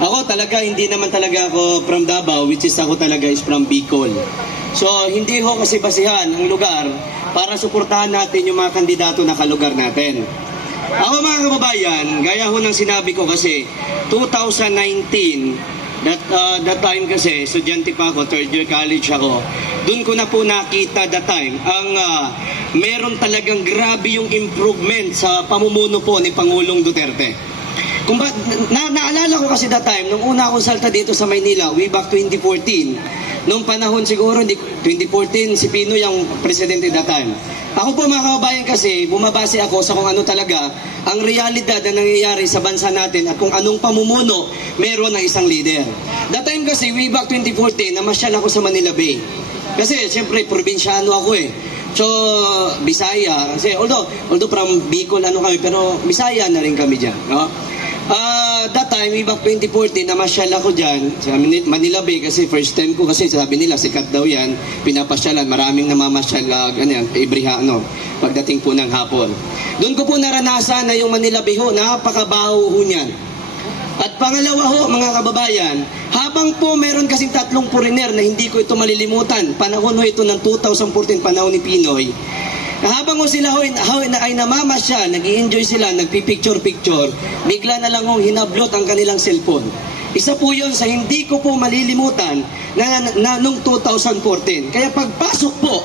Ako talaga, hindi naman talaga ako from Davao, which is ako talaga is from Bicol. So, hindi ho kasi basihan ang lugar para suportahan natin yung mga kandidato na kalugar natin. Ako mga kababayan, gaya ho ng sinabi ko kasi, 2019, that time kasi, estudyante pa ako, third year college ako, doon ko na po nakita that time, meron talagang grabe yung improvement sa pamumuno po ni Pangulong Duterte. Naalala ko kasi that time, nung una akong salta dito sa Maynila, way back 2014, nung panahon siguro, 2014, si Pino yung presidente that time. Ako po mga kababayan kasi, bumabase ako sa kung ano talaga ang realidad na nangyayari sa bansa natin at kung anong pamumuno meron ng isang leader. That time kasi, way back 2014, namasyal ako sa Manila Bay. Kasi, siyempre, probinsyano ako eh. So, Bisaya, kasi although from Bicol ano kami, pero Bisaya na rin kami dyan, no? That time, way back 2014, namasyal ako dyan sa Manila Bay kasi first time ko kasi sabi nila, sikat daw yan, pinapasyalan, maraming namamasyal, pagdating po ng hapon. Doon ko po naranasan na yung Manila Bay ho, napakabaho ho niyan. At pangalawa ho, mga kababayan, habang po meron kasing tatlong foreigner na hindi ko ito malilimutan, panahon ho ito ng 2014, panahon ni Pinoy, habang sila ay namamasyal, nag-i-enjoy sila, nagpipicture-picture, bigla na lang hinablot ang kanilang cellphone. Isa po yun sa hindi ko po malilimutan na nung 2014. Kaya pagpasok po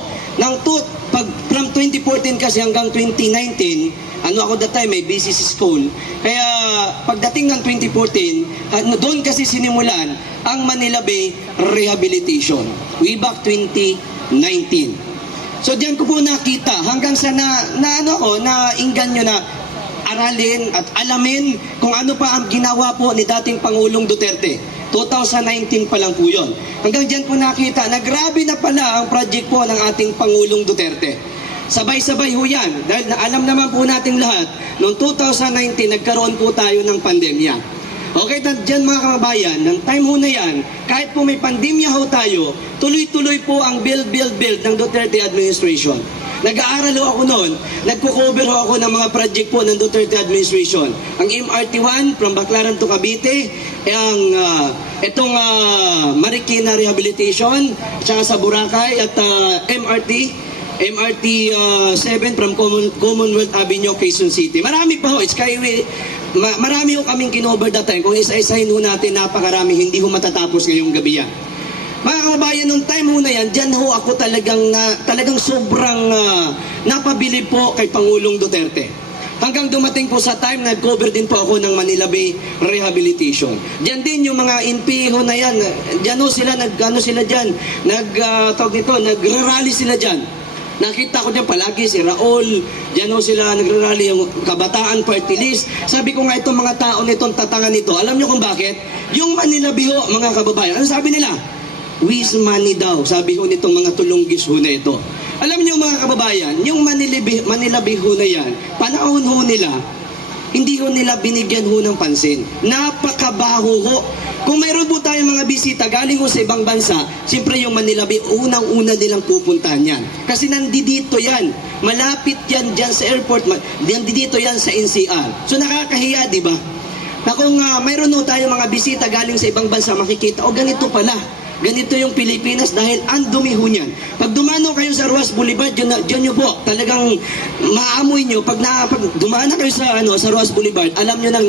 from 2014 kasi hanggang 2019, ako that time, may BCC school. Kaya pagdating ng 2014, doon kasi sinimulan ang Manila Bay Rehabilitation. Way back 2019. So diyan ko po nakita hanggang sa nainggan nyo na aralin at alamin kung ano pa ang ginawa po ni dating Pangulong Duterte. 2019 pa lang po yun. Hanggang diyan po nakita na grabe na pala ang project po ng ating Pangulong Duterte. Sabay-sabay ho yan. Dahil alam naman po natin lahat, noong 2019 nagkaroon po tayo ng pandemya. Okay, dyan mga kababayan, ng time ho na yan, kahit po may pandemya ho tayo, tuloy-tuloy po ang build ng Duterte administration. Nag-aaral ho ako noon, nagko-cover ho ako ng mga project po ng Duterte administration. Ang MRT-1 from Baclaran to Cavite, itong Marikina Rehabilitation, tsaka sa Boracay at MRT 7 from Commonwealth Avenue, Quezon City. Marami pa ho, Skyway. Marami ho kaming kinover that time. Kung isa-isahin ho natin, napakarami, hindi ho matatapos ngayong gabi yan. Mga kababayan, nung time ho na yan, dyan ho ako talagang sobrang napabilib po kay Pangulong Duterte. Hanggang dumating po sa time, nag-cover din po ako ng Manila Bay Rehabilitation. Diyan din yung mga NPA ho na yan, diyan ho sila, nagrarally sila dyan. Nakita ko dyan palagi si Raul, dyan ho sila nagrarally yung Kabataan Party List. Sabi ko nga itong mga tao nitong tatangan nito, alam nyo kung bakit? Yung Manila Bay ho, mga kababayan, ano sabi nila? With money daw, sabi ho nitong mga tulunggis ho na ito. Alam niyo mga kababayan, yung Manila Bay ho na yan, panahon ho nila, hindi ho nila binigyan ho ng pansin. Napakabaho ho. Kung mayroon po tayong mga bisita galing ho sa ibang bansa, siyempre yung Manila Bay, unang-una nilang pupuntahan yan. Kasi nandito yan. Malapit yan dyan sa airport, nandito yan sa NCR. So nakakahiya, di ba? Na kung mayroon ho tayong mga bisita galing sa ibang bansa, makikita, ganito pala. Ganito yung Pilipinas dahil ang dumi ho niyan. Pag dumano kayo sa Ruas Boulevard, dyan nyo po, talagang maamoy nyo. Pag dumana kayo sa Ruas Boulevard, alam nyo nang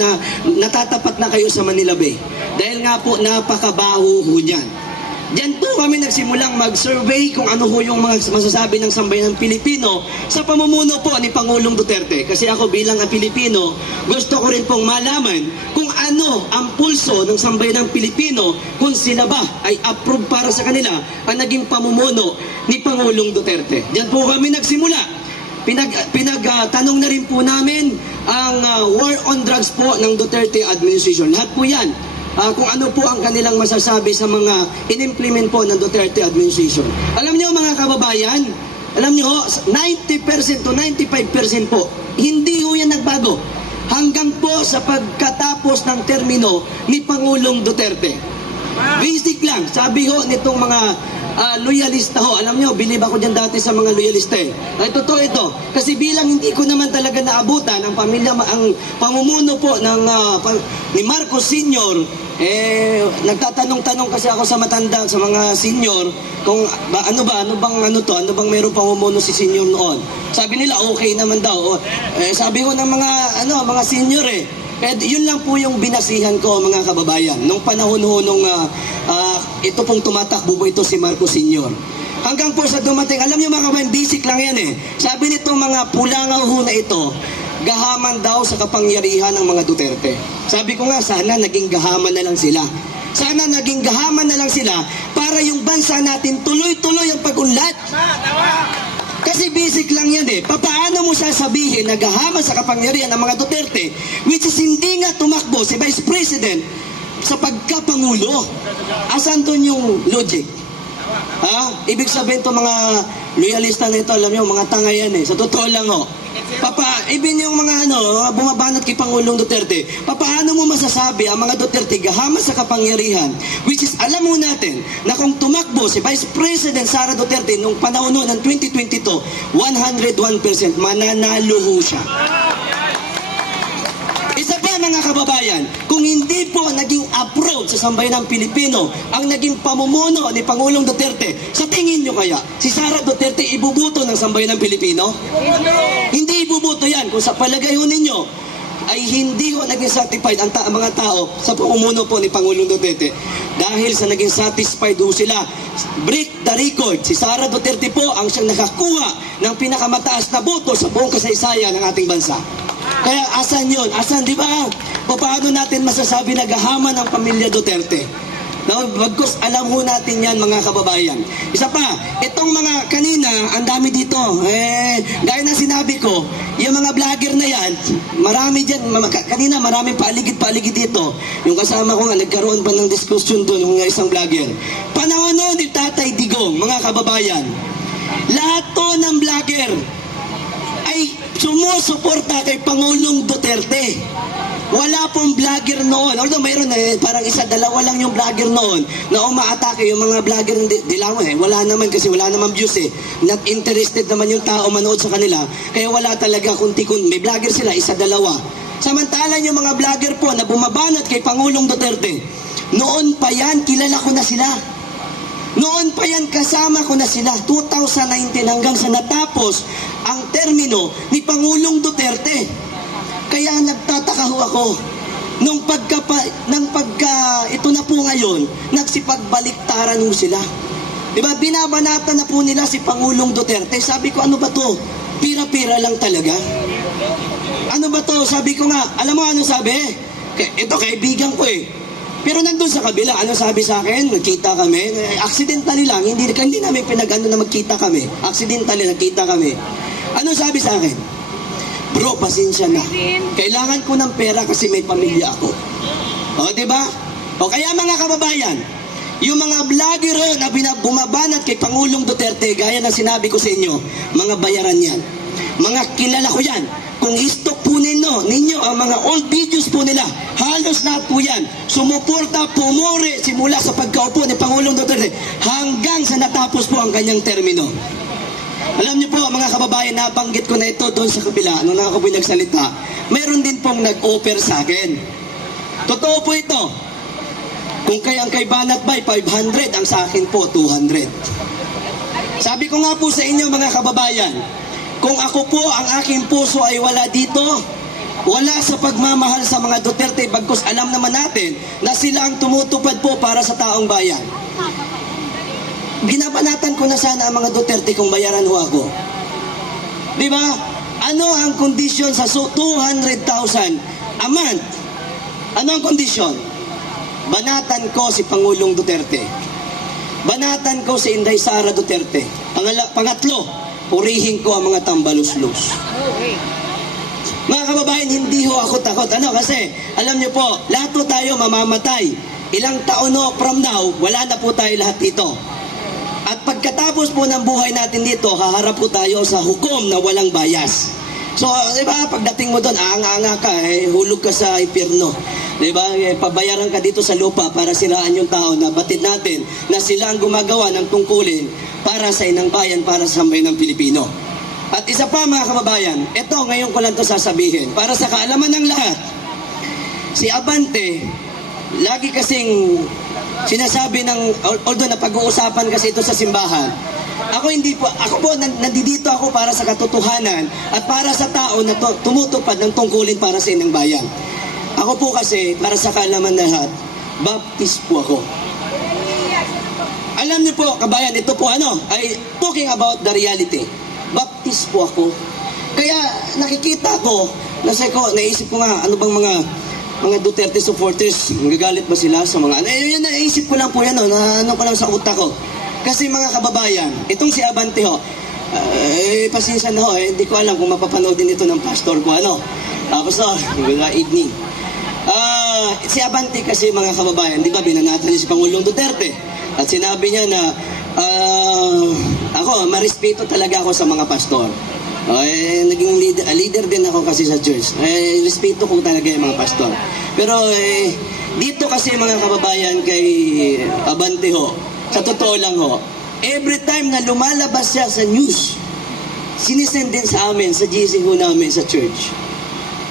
natatapat na kayo sa Manila Bay. Dahil nga po, napakabaho ho niyan. Diyan po kami nagsimulang mag-survey kung ano ho yung mga masasabi ng sambayanang Pilipino sa pamumuno po ni Pangulong Duterte. Kasi ako bilang Pilipino, gusto ko rin pong malaman kung ano ang pulso ng sambayanang Pilipino kung sila ba ay approve para sa kanila ang naging pamumuno ni Pangulong Duterte. Diyan po kami nagsimula. Pinagtanong na rin po namin ang war on drugs po ng Duterte administration. Lahat po yan. Kung ano po ang kanilang masasabi sa mga in-implement po ng Duterte administration. Alam niyo mga kababayan, alam niyo 90% to 95% po, hindi ho yan nagbago. Hanggang po sa pagkatapos ng termino ni Pangulong Duterte. Basic lang, sabi ho nitong mga loyalista ho. Alam nyo, bilib ako dyan dati sa mga loyalista eh. Ay, totoo ito. Kasi bilang hindi ko naman talaga naabutan ang pamilya, ang pamumuno po ng, ni Marcos Sr., nagtatanong-tanong kasi ako sa matanda, sa mga senior, kung ano bang meron pamumuno si senior noon. Sabi nila, okay naman daw. Sabi ko ng mga senior yun lang po yung binasihan ko, mga kababayan. Nung panahon ho, ito pong tumatakbo po ito si Marcos Sr. Hanggang po sa dumating, alam niyo mga kababayan, basic lang yan Sabi nitong mga pulangaw ho na ito, gahaman daw sa kapangyarihan ng mga Duterte. Sabi ko nga, sana naging gahaman na lang sila. Sana naging gahaman na lang sila para yung bansa natin tuloy-tuloy ang pag-unlad. Kasi basic lang yan Paano mo sasabihin na gahaman sa kapangyarihan ng mga Duterte, which is hindi nga tumakbo si Vice President sa pagkapangulo? Asan doon yung logic? Ibig sabihin to mga loyalista na ito, alam nyo, mga tanga yan Sa totoo lang even yung mga bumabanat kay Pangulong Duterte, paano mo masasabi ang mga Duterte gahaman sa kapangyarihan, which is alam mo natin na kung tumakbo si Vice President Sara Duterte nung panahon ng 2022, 101% mananalo ho siya. Isa pa mga kababayan, kung hindi po naging approach sa sambayanang Pilipino ang naging pamumuno ni Pangulong Duterte, sa tingin nyo kaya si Sara Duterte ibubuto ng sambayanang Pilipino? Hindi ibubuto yan. Kung sa palagay ho ninyo ay hindi ho naging satisfied ang mga tao sa pamumuno po ni Pangulong Duterte, dahil sa naging satisfied ho sila, break the record, si Sara Duterte po ang siyang nakakuha ng pinakamataas na boto sa buong kasaysayan ng ating bansa. Kaya asan yun? Asan, di ba? Paano natin masasabi na gahaman ng pamilya Duterte? Bagkus alam ho natin yan mga kababayan. Isa pa, itong mga kanina, ang dami dito. Gaya na sinabi ko, yung mga vlogger na yan, marami dyan, kanina maraming paaligid-paaligid dito. Yung kasama ko nga, nagkaroon pa ng diskusyon doon, yung isang vlogger. Panahon noon ni Tatay Digong, mga kababayan, lahat to ng vlogger ay sumusuporta kay Pangulong Duterte. Wala pong vlogger noon. Although mayroon parang isa-dalawa lang yung vlogger noon na umaatake yung mga vlogger ng Dilawan Wala naman kasi wala naman views Not interested naman yung tao manood sa kanila. Kaya wala talaga may vlogger sila, isa-dalawa. Samantalang yung mga vlogger po na bumabanat kay Pangulong Duterte, noon pa yan, kilala ko na sila. Noon pa yan, kasama ko na sila. 2019 hanggang sa natapos ang termino ni Pangulong Duterte. Kaya nagtataka ho ako, nung ito na po ngayon, nagsipagbaliktaran ho sila. Diba, binabanatan na po nila si Pangulong Duterte. Sabi ko, ano ba to? Pira-pira lang talaga. Ano ba to? Sabi ko nga, alam mo ano sabi? Ito, kaibigan ko Pero nandun sa kabila, ano sabi sa akin? Nagkita kami. Accidentally lang, hindi namin pinag-ano na magkita kami. Accidentally, nagkita kami. Ano sabi sa akin? Bro, pasensya na. Kailangan ko ng pera kasi may pamilya ako. Diba? Kaya mga kababayan, yung mga vlogger na bumabanat kay Pangulong Duterte, gaya ng sinabi ko sa inyo, mga bayaran yan. Mga kilala ko yan. Kung i-stock po ninyo ang mga old videos po nila, halos lahat po yan, sumuporta, pumuri, simula sa pagkaupo ni Pangulong Duterte, hanggang sa natapos po ang kanyang termino. Alam niyo po mga kababayan, nabanggit ko na ito doon sa kabila, nung ako po nagsalita, mayroon din pong nag-offer sa akin. Totoo po ito. Kung kaya ang kay Banat Bay, 500, ang sa akin po, 200. Sabi ko nga po sa inyo mga kababayan, kung ako po, ang aking puso ay wala dito, wala sa pagmamahal sa mga Duterte, bagkus alam naman natin na sila ang tumutupad po para sa taong bayan. Binabanatan ko na sana ang mga Duterte kung bayaran ho ako. Di ba? Ano ang kondisyon sa 200,000 a month? Ano ang kondisyon? Banatan ko si Pangulong Duterte. Banatan ko si Inday Sara Duterte. Pangatlo, purihin ko ang mga tambaluslus. Mga kababayan, hindi ho ako takot. Kasi, alam niyo po, lahat po tayo mamamatay. Ilang taon from now, wala na po tayo lahat dito. At pagkatapos po ng buhay natin dito, haharap po tayo sa hukom na walang bias. So, di ba, pagdating mo doon, aanga-anga ka, hulog ka sa impyerno. Di ba? Pabayaran ka dito sa lupa para siraan yung tao na batid natin na sila ang gumagawa ng tungkulin para sa inang bayan, para sa sambayan ng Pilipino. At isa pa mga kababayan, ito ngayon ko lang to sasabihin, para sa kaalaman ng lahat, si Abante, lagi kasing sinasabi ng, although na pag-uusapan kasi ito sa simbahan, ako po, nandito ako para sa katotohanan at para sa tao na tumutupad ng tungkulin para sa inang bayan. Ako po kasi, para sa kaalaman ng lahat, Baptist po ako. Alam niyo po, kabayan, ito po ay talking about the reality. Baptist po ako. Kaya nakikita ko, naisip ko nga, ano bang mga Duterte supporters, nagagalit ba sila sa mga, yun, naisip ko lang po yan, na ano ko lang sa utak ko. Kasi mga kababayan, itong si Abante ho, pasensya na ho, hindi ko alam kung mapapanood din ito ng pastor ko, Pastor, good evening. Si Abante kasi mga kababayan, di ba, binanatan niya si Pangulong Duterte. At sinabi niya na, ako, marespeto talaga ako sa mga pastor. Naging leader din ako kasi sa church. Respeto ko talaga yung mga pastor. Pero dito kasi mga kababayan kay Abante ho, sa totoo lang ho, every time na lumalabas siya sa news, sinisend din sa amin, sa GC ho namin, sa church.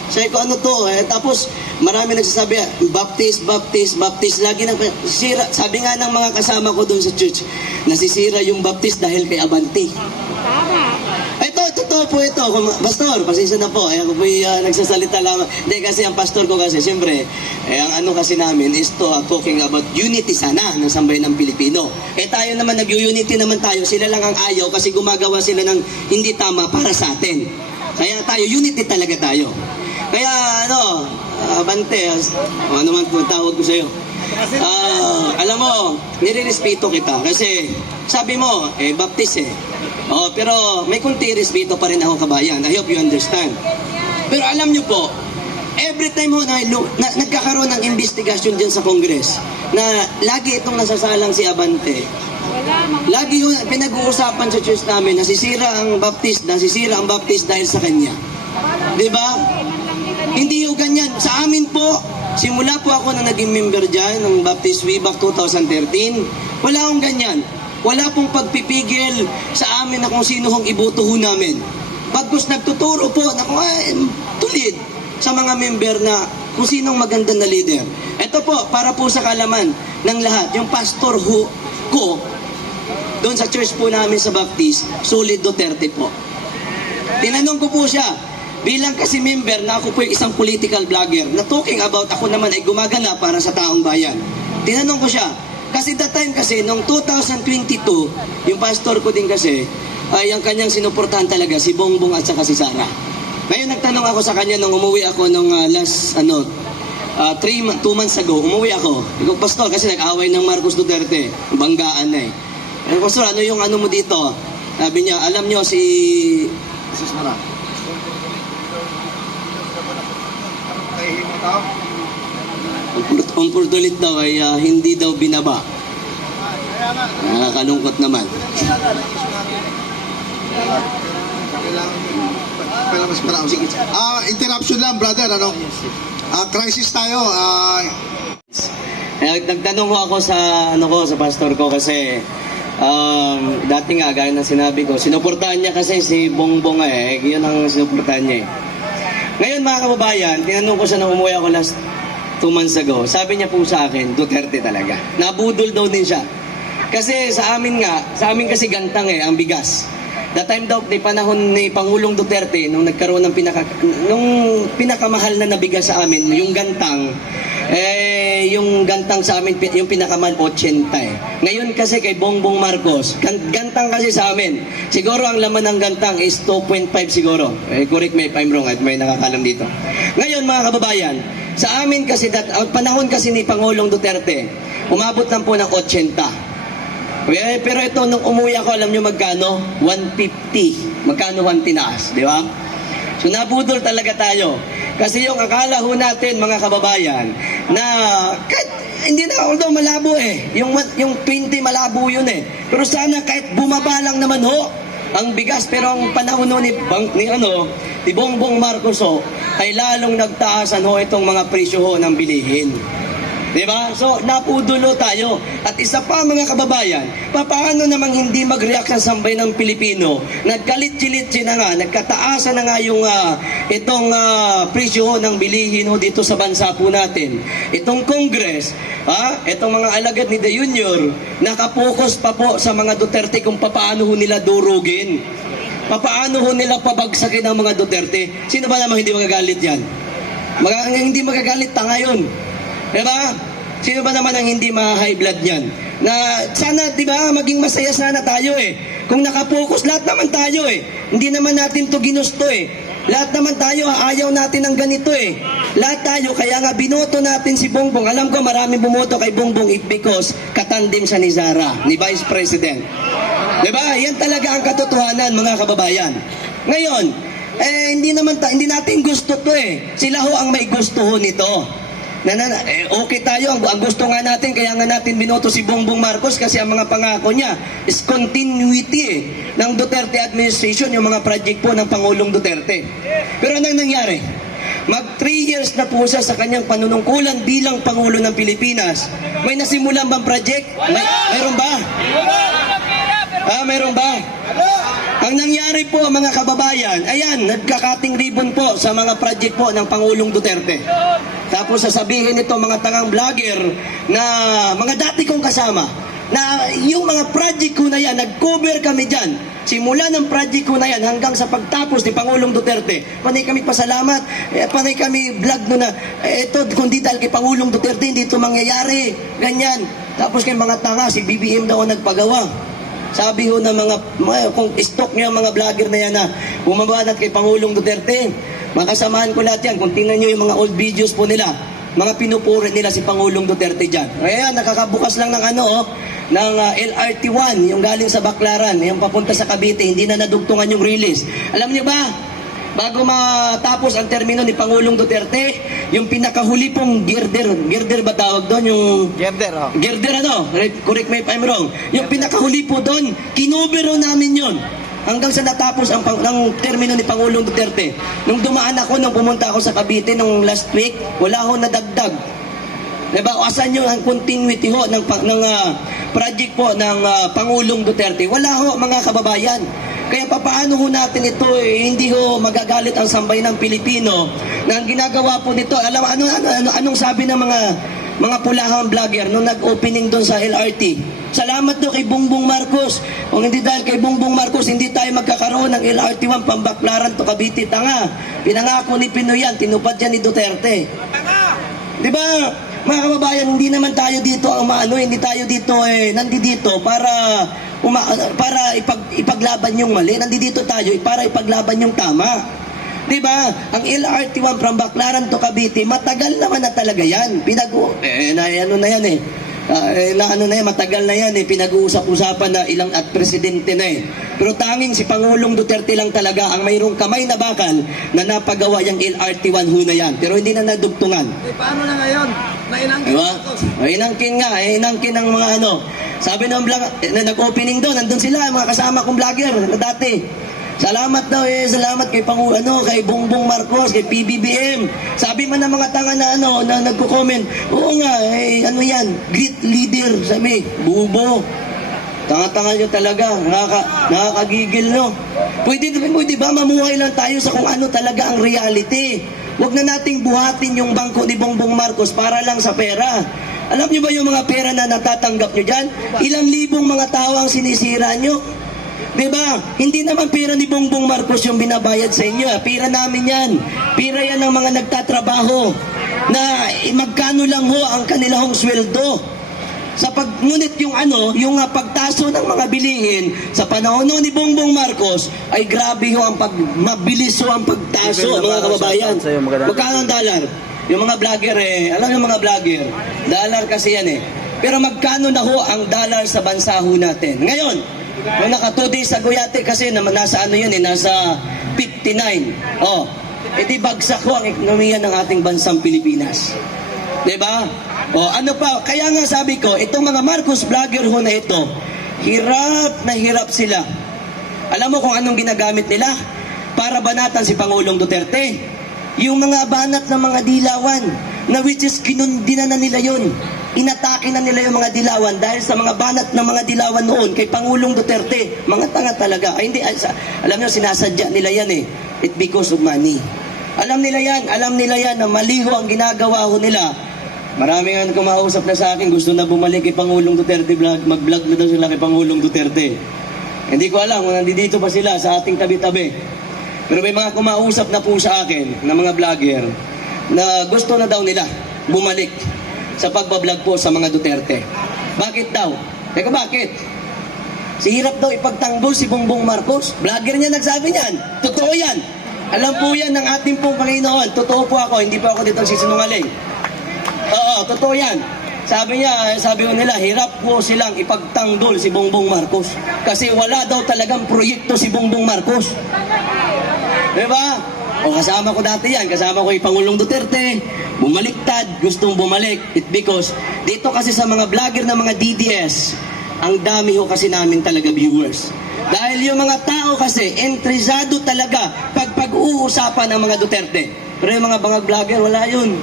Sabi ko, ano to? Tapos, marami nagsasabi, Baptist, Baptist, Baptist. Lagi nang sira. Sabi nga ng mga kasama ko doon sa church, nasisira yung Baptist dahil kay Abante. Ito, totoo po ito. Pastor, pasensya na po. Ako po nagsasalita lamang. Hindi, kasi ang pastor ko kasi, siyempre, ang ano kasi namin is talking about unity sana ng sambayan ng Pilipino. Tayo naman, nag-unity naman tayo. Sila lang ang ayaw kasi gumagawa sila ng hindi tama para sa atin. Kaya tayo, unity talaga tayo. Kaya Abante, ano man kung tawag ko sa'yo. Alam mo, nire-respeto kita kasi sabi mo, Baptist pero may kunti respeto pa rin ako kabayan. I hope you understand. Pero alam nyo po, every time na nagkakaroon ng investigasyon dyan sa Congress, na lagi itong nasasalang si Abante, lagi yun pinag-uusapan sa church namin, nasisira ang Baptist dahil sa kanya. Diba? Hindi yung ganyan. Sa amin po, simula po ako na naging member dyan ng Baptist way back 2013, wala akong ganyan. Wala pong pagpipigil sa amin na kung sino hong iboto ho namin. Pagkus nagtuturo po na tulid sa mga member na kung sinong maganda na leader. Ito po, para po sa kalaman ng lahat, yung pastor ko, doon sa church po namin sa Baptist, Solid Duterte po. Tinanong ko po siya, bilang kasi member na ako po yung isang political vlogger na talking about ako naman ay gumagana para sa taong bayan. Tinanong ko siya, kasi that time kasi, noong 2022, yung pastor ko din kasi, ay ang kanyang sinuportahan talaga, si Bongbong at saka si Sara. Ngayon nagtanong ako sa kanya nung umuwi ako nung last, 2 months ago, umuwi ako. Ikaw, pastor, kasi nag-away ng Marcos Duterte, banggaan na pastor, ano yung ano mo dito? Sabi niya, alam nyo si Sara. Ang purtulit daw ay hindi daw binaba. Nakakalungkot naman. Interruption lang, brother. Crisis tayo. Nagtanong ko ako sa sa pastor ko kasi dati nga gaya ng sinabi ko, sinuportahan niya kasi si Bongbong yun ang sinuportahan niya Ngayon mga kababayan, tinanong ko siya nung umuwi ako last 2 months ago. Sabi niya po sa akin, Duterte talaga. Nabudol daw din siya. Kasi sa amin kasi gantang ang bigas. That time daw, ni panahon ni Pangulong Duterte, nung nagkaroon ng pinakamahal na nabigas sa amin, yung gantang, yung gantang sa amin, yung pinakamahal, 80 Ngayon kasi kay Bongbong Marcos, gantang kasi sa amin. Siguro ang laman ng gantang is 2.5 siguro. Correct me if I'm wrong, at may nakakalam dito. Ngayon mga kababayan, sa amin kasi, panahon kasi ni Pangulong Duterte, umabot lang po ng 80. Pero ito, nung umuwi ako, alam nyo magkano? 150. Magkano 1 tinaas, di ba? So nabudol talaga tayo. Kasi yung akala ho natin, mga kababayan, na kahit, hindi na, although malabo yung 20 malabo yun Pero sana kahit bumaba lang naman ang bigas. Pero ang panahon ni Bongbong Marcos ay lalong nagtaasan ho itong mga presyo ho ng bilihin. Diba? So, napudulo tayo. At isa pa mga kababayan, paano namang hindi mag-react ang sambay ng Pilipino? Nagkalit-chilitsi na nga, nagkataasan na nga yung itong presyo ho ng bilihin ho dito sa bansa po natin. Itong Congress, itong mga alagad ni De Junior, nakapokus pa po sa mga Duterte kung paano ho nila durugin. Paano ho nila pabagsakin ang mga Duterte. Sino ba namang hindi magagalit yan? Hindi magagalit tanga yun. Diba? Sino ba naman ang hindi ma-high blood yan? Na sana, diba, maging masaya sana tayo eh. Kung nakapokus, lahat naman tayo eh. Hindi naman natin to ginusto eh. Lahat naman tayo, ayaw natin ng ganito eh. Lahat tayo, kaya nga binoto natin si Bongbong. Alam ko maraming bumoto kay Bongbong because katandim siya ni Zara, ni Vice President. Diba? Yan talaga ang katotohanan, mga kababayan. Ngayon, hindi natin gusto to eh. Sila ho ang may gusto ho nito. Okay tayo, ang gusto nga natin, kaya nga natin binoto si Bongbong Marcos kasi ang mga pangako niya is continuity ng Duterte administration, yung mga project po ng Pangulong Duterte. Pero anong nangyari? Mag 3 years na po siya sa kanyang panunungkulan bilang Pangulo ng Pilipinas. May nasimulan bang project? Mayroon ba? Mayroon ba? Ang nangyari po mga kababayan, ayan, nagkakating ribbon po sa mga project po ng Pangulong Duterte. Tapos sasabihin nito mga tangang vlogger na mga dati kong kasama, na yung mga project ko na yan, nag-cover kami dyan. Simula ng project ko na yan hanggang sa pagtapos ni Pangulong Duterte. Panay kami pasalamat, panay kami vlog no na, ito, kundi dahil kay Pangulong Duterte, hindi ito mangyayari. Ganyan. Tapos kay mga tanga, si BBM daw ang nagpagawa. Sabi ho ng mga kung stock niyo mga vlogger na yan na bumabanat kay Pangulong Duterte, makasamahan ko lahat yan. Kung tingnan niyo yung mga old videos po nila, mga pinupuri nila si Pangulong Duterte dyan. Kaya nakakabukas lang ng ng LRT1, yung galing sa Baclaran, yung papunta sa Cavite, hindi na nadugtungan yung release. Alam niyo ba, bago matapos ang termino ni Pangulong Duterte, yung pinakahuli pong girder ba tawag doon? Yung girder correct me if I'm wrong. Yung pinakahuli po doon, kinubero namin yon hanggang sa natapos ang termino ni Pangulong Duterte. Nung dumaan ako, nung pumunta ako sa Cavite nung last week, wala ho nadagdag. Diba? O asan yung ang continuity ho ng project po ng Pangulong Duterte? Wala ho mga kababayan. Kaya papaano ho natin ito hindi ho magagalit ang sambay ng Pilipino na ang ginagawa po nito. Anong sabi ng mga pulahang vlogger nung nag-opening doon sa LRT? Salamat do kay Bongbong Marcos. Kung hindi dahil kay Bongbong Marcos, hindi tayo magkakaroon ng LRT1 Pambaclaran to Cavite. Tanga. Pinangako ni Pinoy yan, tinupad yan ni Duterte. Diba? Mga kababayan, hindi naman tayo dito hindi tayo dito nandito para ipaglaban yung mali. Nandito tayo para ipaglaban yung tama. Diba? Ang LRT1 from Baclaran to Cavite, matagal naman na talaga yan. Matagal na yan pinag-uusap-usapan na ilang at presidente na Pero tanging si Pangulong Duterte lang talaga ang mayroong kamay na bakal na napagawa yung LRT1 ho na yan. Pero hindi na nadugtungan. Paano na ngayon? Nainangkin diba? Inangkin nga, inangkin ng mga Sabi ng vlog, na nag-opening doon, nandun sila, mga kasama kong vlogger na dati. Salamat daw salamat kay kay Bongbong Marcos, kay PBBM. Sabi man ng mga tanga na na nagko-comment, oo nga, yan, great leader, sabi, bubo. Tanga-tanga nyo talaga, nakakagigil no. Pwede ba mamuhay lang tayo sa kung ano talaga ang reality? Huwag na nating buhatin yung bangko ni Bongbong Marcos para lang sa pera. Alam nyo ba yung mga pera na natatanggap nyo dyan? Ilang libong mga tao ang sinisira nyo. Diba? Hindi naman pera ni Bongbong Marcos yung binabayad sa inyo. Pera namin yan. Pera yan ng mga nagtatrabaho na magkano lang ho ang kanilang sweldo. Ngunit yung pagtaso ng mga bilihin sa panahon ni Bongbong Marcos ay grabe ho mabilis ho ang pagtaso mga kababayan. Magkano ang dollar? Yung mga vlogger alam yung mga vlogger, dollar kasi yan Pero magkano na ho ang dollar sa bansa ho natin? Ngayon, nung naka 2 days sa Goyate kasi nasa nasa 59. Edi bagsak ho ang ekonomiya ng ating bansang Pilipinas. Diba? Kaya nga sabi ko, itong mga Marcos vlogger ho na ito, hirap na hirap sila. Alam mo kung anong ginagamit nila? Para banatan si Pangulong Duterte. yung mga banat ng mga dilawan, na which is kinundina na nila yun. Inatake na nila yung mga dilawan dahil sa mga banat ng mga dilawan noon kay Pangulong Duterte. Mga tanga talaga. Ay, hindi, alam nyo, sinasadya nila yan eh. It because of money. Alam nila yan na maliho ang ginagawa ho nila. Maraming ang kumausap na sa akin, gusto na bumalik kay Pangulong Duterte vlog, mag-vlog na daw sila kay Pangulong Duterte. Hindi ko alam kung nandito pa sila sa ating tabi-tabi. Pero may mga kumausap na po sa akin, na mga vlogger, na gusto na daw nila bumalik sa pagbablog po sa mga Duterte. Bakit daw? Teka, bakit? Si hirap daw ipagtanggol si Bongbong Marcos. Vlogger niya nagsabi niyan. Totoo yan. Alam po yan ng ating pong Panginoon. Totoo po ako, hindi po ako dito sisinungaling. Oo, totoo yan. Sabi ko nila, hirap po silang ipagtanggol si Bongbong Marcos. Kasi wala daw talagang proyekto si Bongbong Marcos. Diba? O kasama ko dati yan, kasama ko yung Pangulong Duterte, bumaliktad, gustong bumalik. It because, dito kasi sa mga vlogger na mga DDS, ang dami ho kasi namin talaga viewers. Dahil yung mga tao kasi, entresado talaga pag-uusapan ng mga Duterte. Pero yung mga bangag vlogger, wala yun.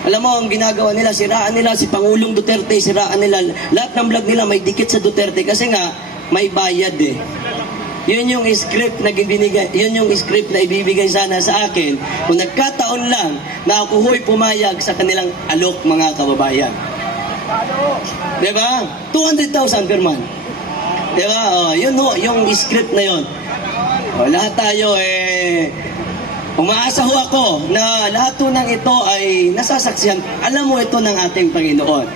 Alam mo, ang ginagawa nila, siraan nila si Pangulong Duterte, siraan nila, lahat ng vlog nila may dikit sa Duterte kasi nga, may bayad eh. Yun yung script na ibinigay, yun yung script na ibibigay sana sa akin kung nagkataon lang na ako ho'y pumayag sa kanilang alok mga kababayan. Diba? 200,000 per month. Diba? Oh, yun ho, yung script na yun. O, lahat tayo umaasa ho ako na lahat ho ng ito ay nasasaksihan. Alam mo ito ng ating Panginoon.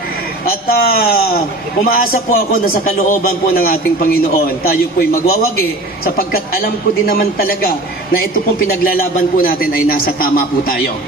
At umaasa po ako na sa kalooban po ng ating Panginoon, tayo po'y magwawagi sapagkat alam ko din naman talaga na ito pong pinaglalaban po natin ay nasa tama po tayo.